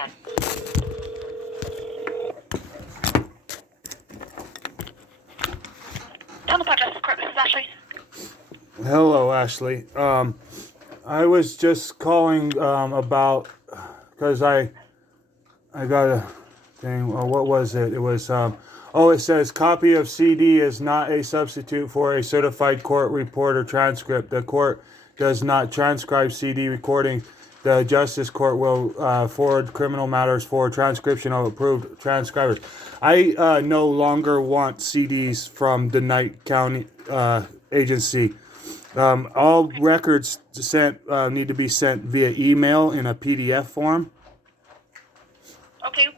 back. Telephone Justice Court, this is Ashley. Hello, Ashley. I was just calling about because I got a thing. What was it? It was it says copy of CD is not a substitute for a certified court report or transcript. The court does not transcribe CD recording. The Justice Court will forward criminal matters for transcription of approved transcribers. I no longer want CDs from the Knight County agency. All records sent need to be sent via email in a PDF form. Okay.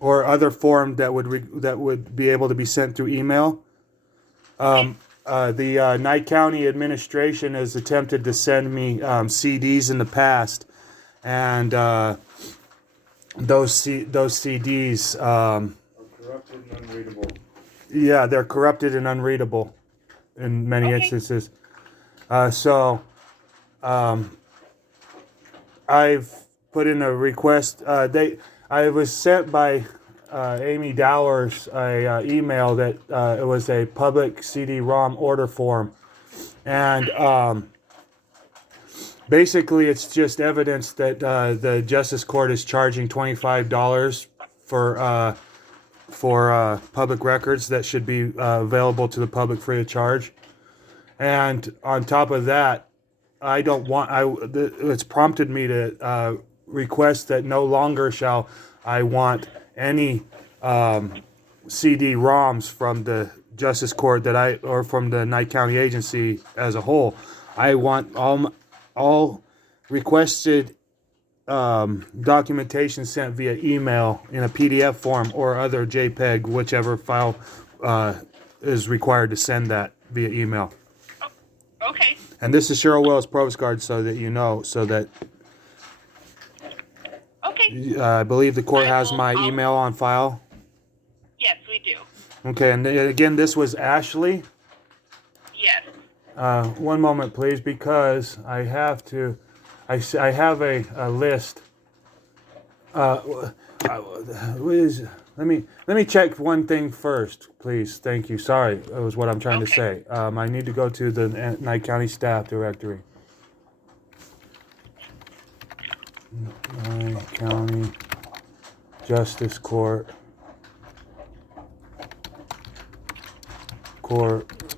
Or other form that would be able to be sent through email. The Knight County administration has attempted to send me CDs in the past, and those CDs are corrupted and unreadable. Yeah, they're corrupted and unreadable in many instances. So I've put in a request. I was sent by Amy Dowers a email that it was a public CD-ROM order form, and basically it's just evidence that the Justice Court is charging $25 for public records that should be available to the public free of charge. And on top of that, it's prompted me to request that no longer shall I want any CD-ROMs from the Justice Court or from the Knight County agency as a whole. I want all requested documentation sent via email in a PDF form or other JPEG, whichever file is required to send that via email. Oh, okay. And this is Cheryl Wells, Provost Guard, so that you know, so that I believe the court has my email on file. Yes, we do. Okay, and again, this was Ashley. Yes. One moment, please, because I have to. I have a list. Let me check one thing first, please. Thank you. Sorry, that was what I'm trying to say. I need to go to the Knight County staff directory. Knight County Justice Court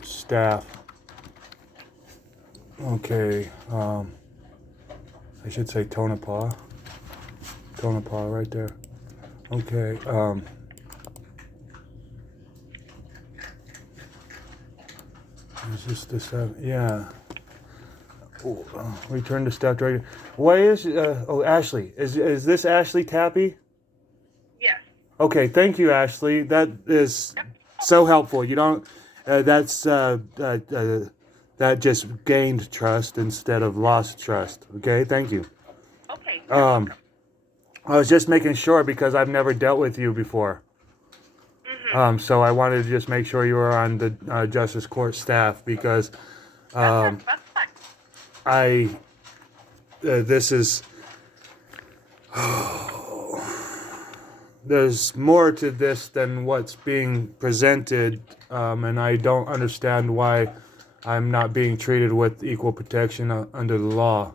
staff. Okay. I should say Tonopah right there. Okay. Is this the stuff? Yeah. Return to staff director. Why is Ashley? Is this Ashley Tappy? Yes. Okay, thank you, Ashley. That is so helpful. You don't. That just gained trust instead of lost trust. Okay, thank you. Okay. I was just making sure because I've never dealt with you before. Mm-hmm. So I wanted to just make sure you were on the Justice Court staff because That's fine. this is there's more to this than what's being presented, and I don't understand why I'm not being treated with equal protection under the law.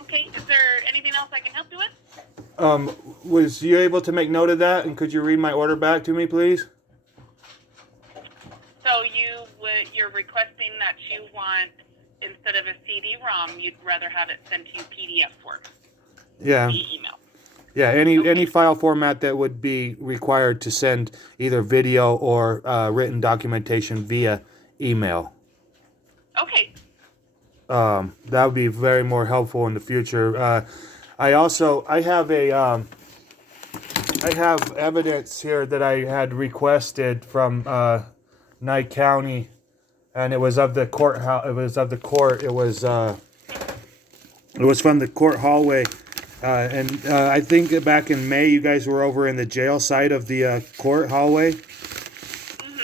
Okay, is there anything else I can help you with? Was you able to make note of that, and could you read my order back to me, please? So you're requesting that you want, instead of a CD-ROM, you'd rather have it sent to you PDF form. Yeah. Via email. Yeah, any file format that would be required to send either video or written documentation via email. Okay. That would be very more helpful in the future. I have evidence here that I had requested from Knight County, and it was of the courthouse. It was of the court. It was from the court hallway. And I think back in May, you guys were over in the jail side of the court hallway. Mm-hmm.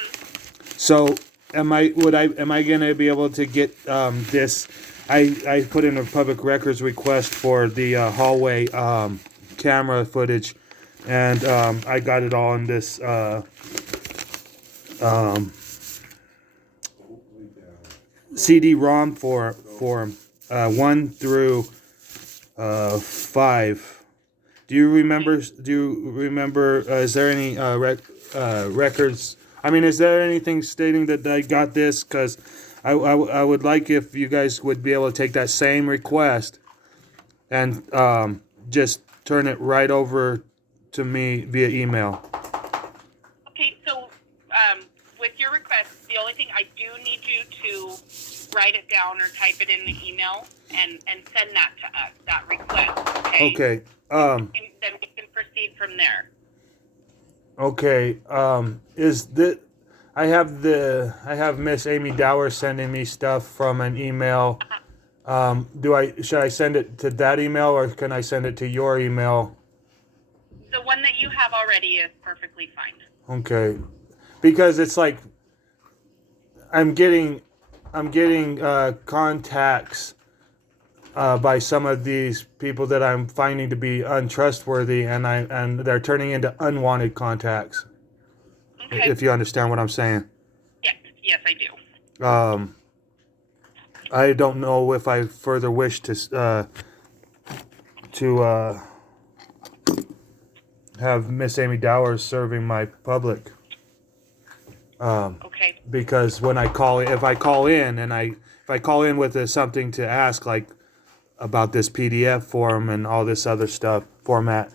So, am I going to be able to get this I put in a public records request for the hallway camera footage, and I got it all in this um, CD-ROM form 1 through 5. Do you remember? Is there any records? I mean, is there anything stating that I got this? Because I would like if you guys would be able to take that same request and just turn it right over to me via email. Okay, so with your request, the only thing I do need you to write it down or type it in the email and send that to us, that request. Okay. Okay. And then we can proceed from there. Okay. Is that I have Miss Amy Dower sending me stuff from an email. Should I send it to that email, or can I send it to your email? The one that you have already is perfectly fine. Okay. Because it's like I'm getting contacts by some of these people that I'm finding to be untrustworthy, and they're turning into unwanted contacts. Okay. If you understand what I'm saying. Yes, I do. I don't know if I further wish to have Miss Amy Dower serving my public. Okay. Because when if I call in with something to ask, like about this PDF form and all this other stuff format,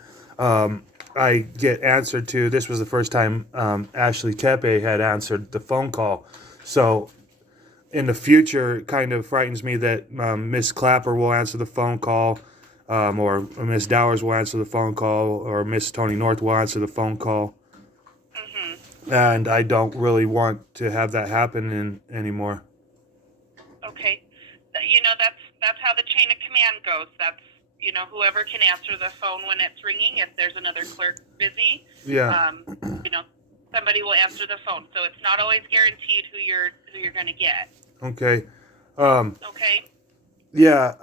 I get answered to. This was the first time A.F.T.P had answered the phone call. So in the future, it kind of frightens me that Miss Clapper will answer the phone call, or Miss Dowers will answer the phone call, or Miss Tony North will answer the phone call. Mm-hmm. And I don't really want to have that happen anymore. Okay. That's how the chain of command goes. That's, whoever can answer the phone when it's ringing. If there's another clerk busy, Yeah. Somebody will answer the phone. So it's not always guaranteed who you're going to get. Okay. Okay. Yeah,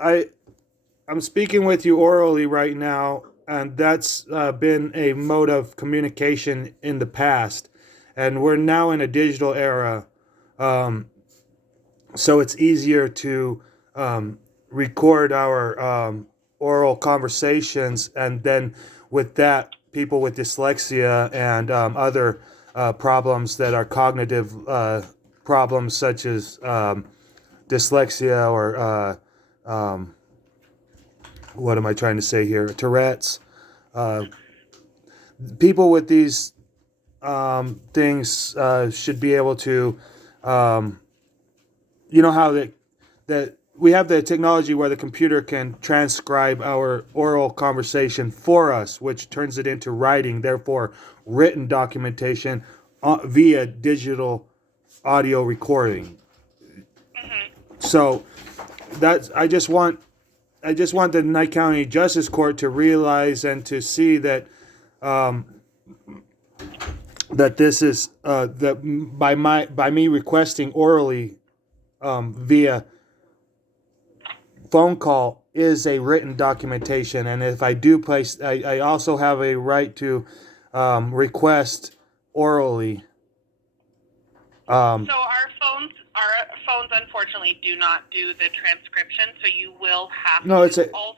I'm speaking with you orally right now, and that's been a mode of communication in the past, and we're now in a digital era, so it's easier to record our oral conversations, and then with that, people with dyslexia and other problems that are cognitive problems, such as dyslexia or what am I trying to say here? Tourette's. People with these things should be able to, how that we have the technology where the computer can transcribe our oral conversation for us, which turns it into writing, therefore written documentation via digital audio recording. Mm-hmm. So I just want the Knight County Justice Court to realize and to see that that this is that by me requesting orally via phone call is a written documentation, and if I do place, I also have a right to request orally. So our phones unfortunately do not do the transcription, so you will have to also.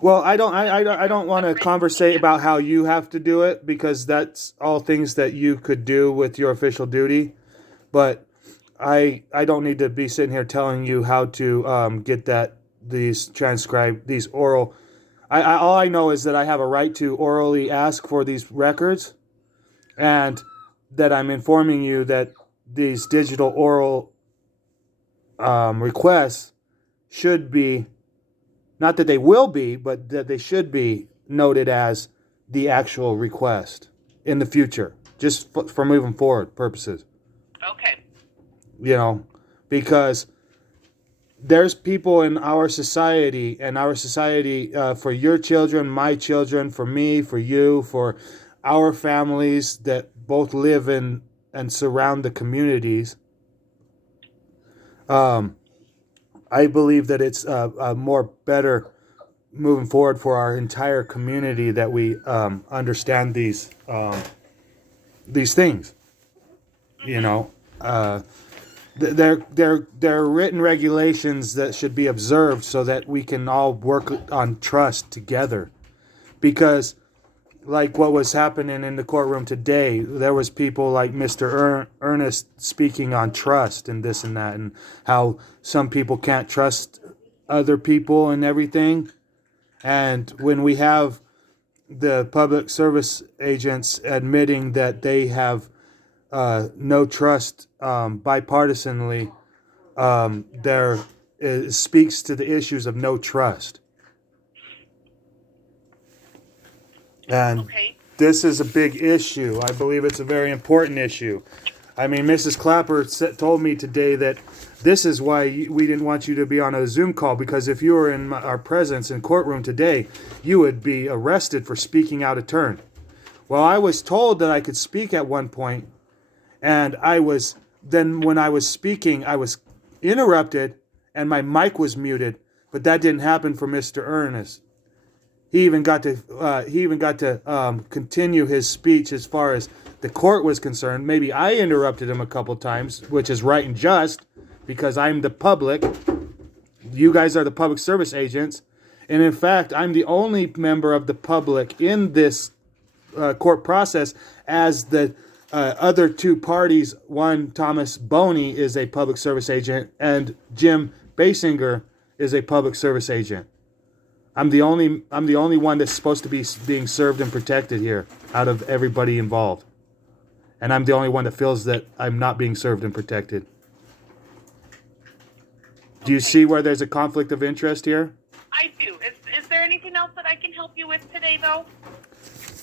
Well, I don't want to conversate about how you have to do it, because that's all things that you could do with your official duty. But I don't need to be sitting here telling you how to get these oral. All I know is that I have a right to orally ask for these records, and that I'm informing you that these digital oral requests should be, not that they will be, but that they should be noted as the actual request in the future, just for moving forward purposes. Okay. Because there's people in our society, for your children, my children, for me, for you, for our families that both live in and surround the communities. I believe that it's more better moving forward for our entire community that we understand these things. You know, they're written regulations that should be observed so that we can all work on trust together. Because, like what was happening in the courtroom today, there was people like Mr. Ernest speaking on trust and this and that, and how some people can't trust other people and everything. And when we have the public service agents admitting that they have no trust bipartisanly, there it speaks to the issues of no trust. And Okay. this is a big issue. I believe it's a very important issue. I mean, Mrs. Clapper told me today that this is why we didn't want you to be on a Zoom call, because if you were in our presence in courtroom today, you would be arrested for speaking out of turn. Well, I was told that I could speak at one point, and then when I was speaking, I was interrupted and my mic was muted, but that didn't happen for Mr. Ernest. He even got to continue his speech as far as the court was concerned. Maybe I interrupted him a couple times, which is right and just, because I'm the public. You guys are the public service agents, and in fact, I'm the only member of the public in this court process, as the other two parties. One, Thomas Boney, is a public service agent, and Jim Basinger is a public service agent. I'm the only one that's supposed to be being served and protected here out of everybody involved. And I'm the only one that feels that I'm not being served and protected. Do you see where there's a conflict of interest here? I do. Is there anything else that I can help you with today, though?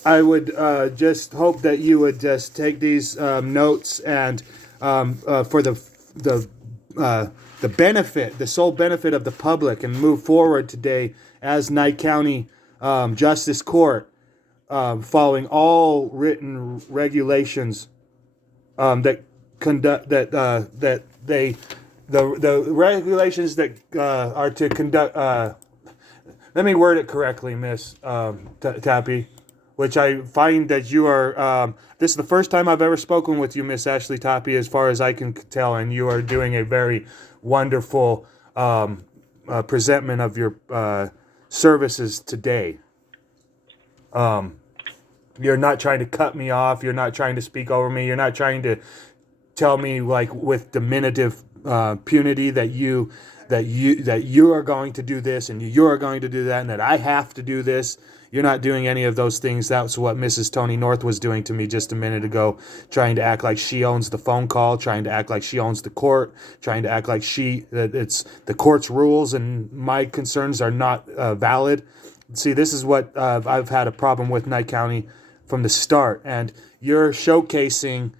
I would just hope that you would just take these notes and for the benefit, the sole benefit of the public, and move forward today as Nye County Justice Court, following all written regulations that conduct that they the regulations that are to conduct. Let me word it correctly, Miss Tappy. Which I find that you are, this is the first time I've ever spoken with you, Miss Ashley Tappy, as far as I can tell, and you are doing a very wonderful presentment of your services today. You're not trying to cut me off, you're not trying to speak over me, you're not trying to tell me, like, with diminutive punity that you are going to do this and you are going to do that and that I have to do this. You're not doing any of those things. That's what Mrs. Tony North was doing to me just a minute ago, trying to act like she owns the phone call, trying to act like she owns the court, trying to act like that it's the court's rules and my concerns are not valid. See, this is what I've had a problem with Nye County from the start, and you're showcasing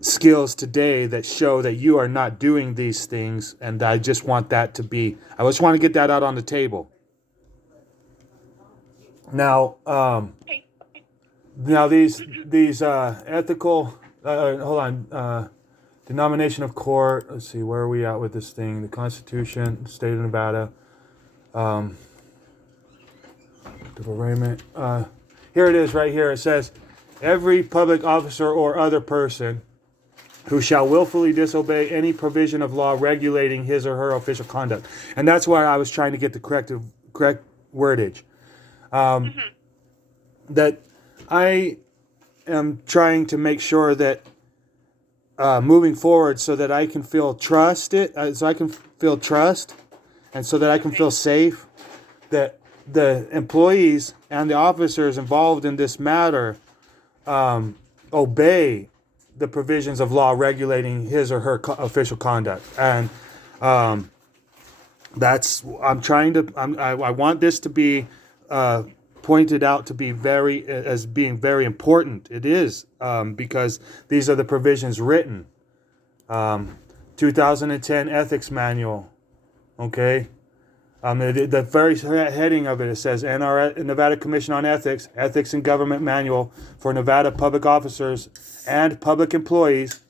skills today that show that you are not doing these things, and I just want that to be, I just want to get that out on the table. Now, these ethical, hold on, denomination of court. Let's see, where are we at with this thing? The Constitution, the State of Nevada, arraignment. Here it is, right here. It says, every public officer or other person who shall willfully disobey any provision of law regulating his or her official conduct. And that's why I was trying to get the correct wordage. That I am trying to make sure that moving forward, so that I can feel trust, and so that I can feel safe, that the employees and the officers involved in this matter obey the provisions of law regulating his or her official conduct. And that's, I want this to be pointed out to be as being very important. It is, because these are the provisions written. 2010 Ethics Manual, okay? The very heading of it says, Nevada Commission on Ethics, Ethics and Government Manual for Nevada Public Officers and Public Employees.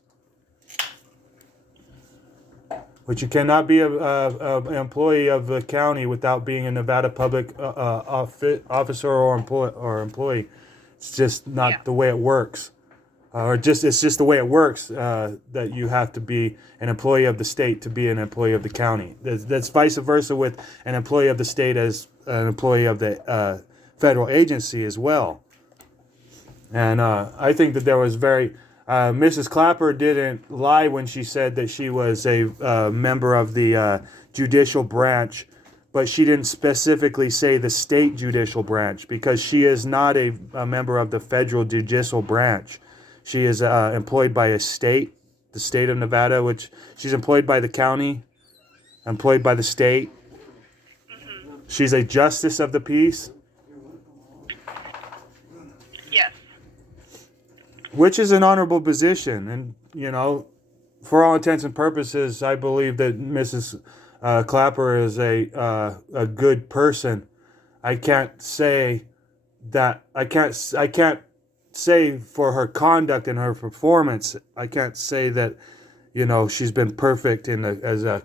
But you cannot be an employee of the county without being a Nevada public officer or employee. It's just Yeah. not the way it works. It's just the way it works that you have to be an employee of the state to be an employee of the county. That's vice versa with an employee of the state as an employee of the federal agency as well. And I think that there was Mrs. Clapper didn't lie when she said that she was a member of the judicial branch, but she didn't specifically say the state judicial branch because she is not a member of the federal judicial branch. She is employed by the state of Nevada, which she's employed by the county, employed by the state. Mm-hmm. She's a justice of the peace. Yes. Which is an honorable position. And, you know, for all intents and purposes, I believe that Mrs. Clapper is a good person. I can't say that, I can't say for her conduct and her performance, I can't say that, you know, she's been perfect in her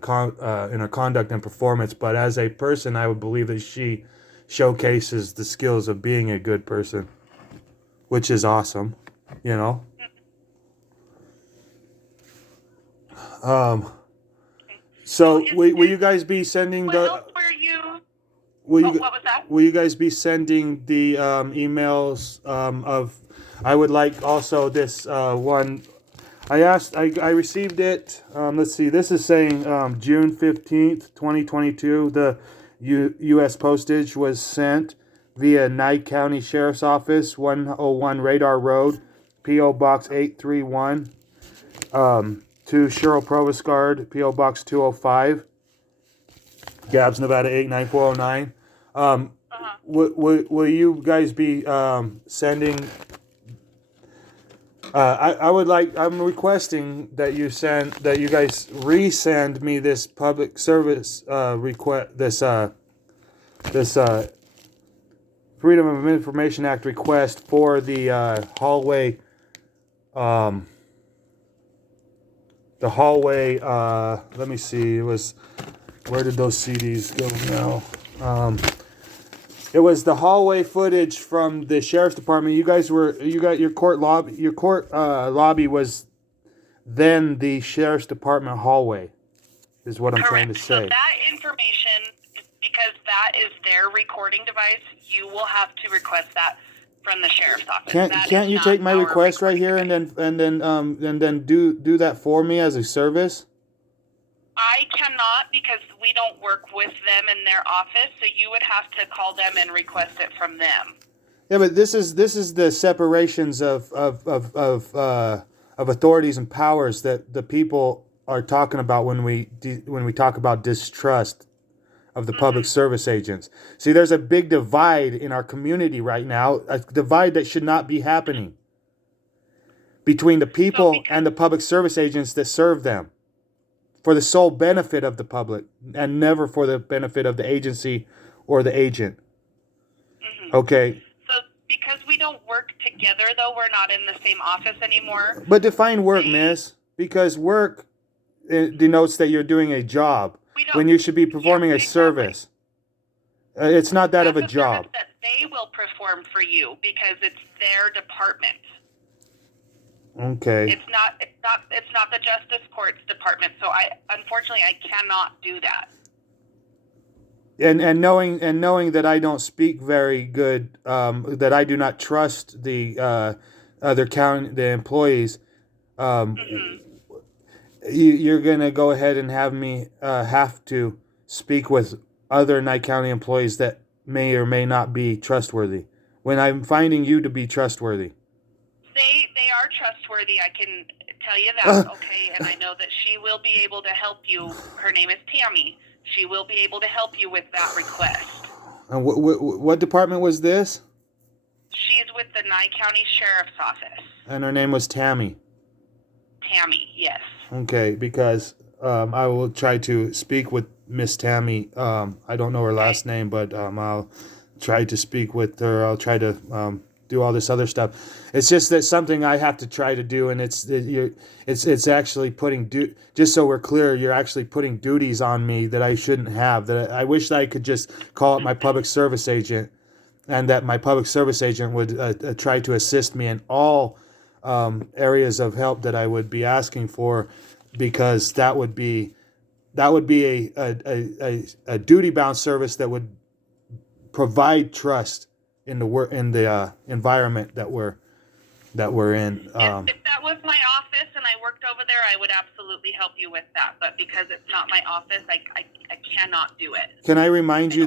conduct and performance, but as a person, I would believe that she showcases the skills of being a good person, which is awesome, you know. So will you guys be sending what else were you? What was that? Will you guys be sending the emails of? I would like also this one. I received it. Let's see. This is saying June 15th, 2022. The U.S. postage was sent via Nye County Sheriff's Office, 101 Radar Road, P.O. Box 831, to Cheryl Provost Guard, P.O. Box 205, Gabs, Nevada 89409. Will you guys be sending? I'm requesting that you guys resend me this public service request, this Freedom of Information Act request for the hallway. Let me see. It was, where did those CDs go now? It was the hallway footage from the sheriff's department. You got your court lobby. Your court lobby was then the sheriff's department hallway, is what I'm trying to say. So that information, because that is their recording device, you will have to request that from the sheriff's office. Can't you take my request right here device. and then do that for me as a service? I cannot, because we don't work with them in their office, so you would have to call them and request it from them. Yeah, but this is the separations of authorities and powers that the people are talking about when we talk about distrust of the public service agents. See, there's a big divide in our community right now, a divide that should not be happening between the people and the public service agents that serve them, for the sole benefit of the public and never for the benefit of the agency or the agent. Mm-hmm. Okay. So because we don't work together, though, we're not in the same office anymore. But define work, miss, because work denotes that you're doing a job when you should be performing a service. It's not that of a job. That they will perform for you because it's their department. Okay. It's not the Justice Court's department, so unfortunately I cannot do that. And knowing that I don't speak very good, that I do not trust the the employees, you're gonna go ahead and have me have to speak with other Nye County employees that may or may not be trustworthy, when I'm finding you to be trustworthy. They are trustworthy, I can tell you that, okay? And I know that she will be able to help you. Her name is Tammy. She will be able to help you with that request. And what department was this? She's with the Nye County Sheriff's Office. And her name was Tammy. Tammy, yes. Okay, because I will try to speak with Miss Tammy. I don't know her last name, but I'll try to speak with her. I'll try to do all this other stuff. It's just that something I have to try to do, and it's actually putting just so we're clear, you're actually putting duties on me that I shouldn't have. That I wish that I could just call up my public service agent, and that my public service agent would try to assist me in all areas of help that I would be asking for, because that would be a duty bound service that would provide trust in the environment that we're in. If that was my office and I worked over there, I would absolutely help you with that. But because it's not my office, I cannot do it. Can I remind you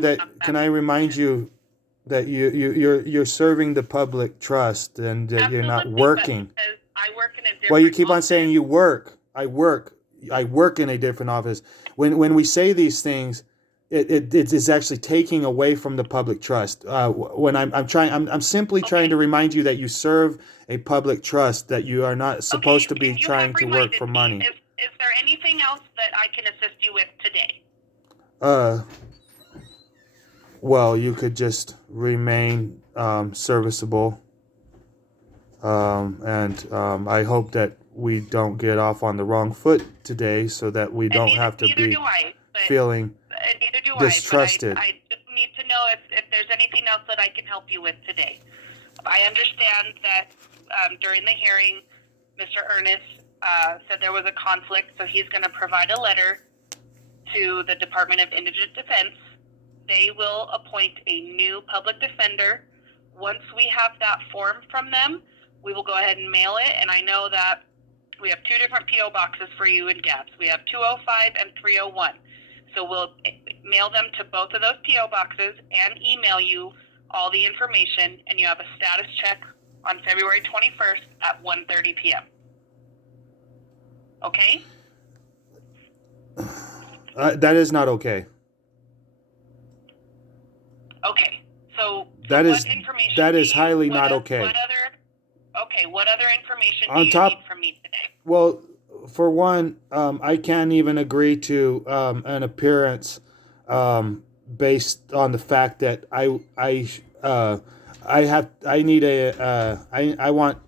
that you're serving the public trust, and that you're not working? Because I work in a different Well, you keep on office. saying you work. I work in a different office. When we say these things, it is actually taking away from the public trust. When I'm simply trying to remind you that you serve a public trust, that you are not supposed to be trying to work for money. Is there anything else that I can assist you with today? Well, you could just remain serviceable, and I hope that we don't get off on the wrong foot today, so that we don't have to be feeling distrusted. I just need to know if there's anything else that I can help you with today. I understand that during the hearing, Mr. Ernest said there was a conflict, so he's going to provide a letter to the Department of Indigent Defense. They will appoint a new public defender. Once we have that form from them, we will go ahead and mail it. And I know that we have 2 different P.O. boxes for you in Gaps. We have 205 and 301. So we'll mail them to both of those P.O. boxes and email you all the information, and you have a status check on February 21st at 1:30 p.m. Okay? That is not okay. Okay. So that what information is highly not okay. What other information do you need from me today? Well, for one, I can't even agree to an appearance based on the fact that I want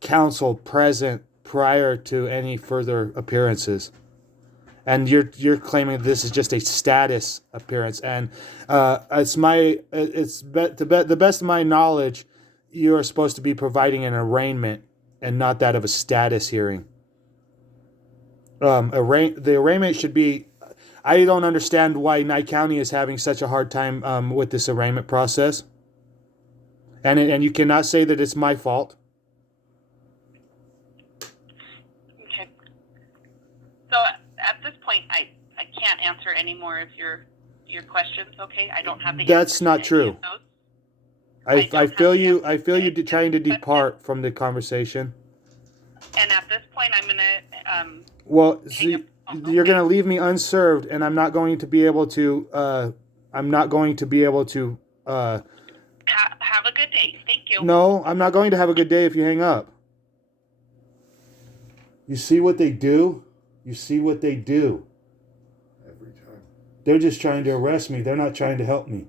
counsel present prior to any further appearances. And you're claiming this is just a status appearance, and the best of my knowledge, you are supposed to be providing an arraignment and not that of a status hearing. The arraignment should be. I don't understand why Nye County is having such a hard time with this arraignment process, and you cannot say that it's my fault. Okay. So at this point, I can't answer any more of your questions. Okay, I don't have the. That's not true. I feel you trying to depart from the conversation. And at this point, I'm gonna. Well, see, you're gonna leave me unserved, and I'm not going to be able to. Have a good day. Thank you. No, I'm not going to have a good day if you hang up. You see what they do? You see what they do? Every time. They're just trying to arrest me. They're not trying to help me.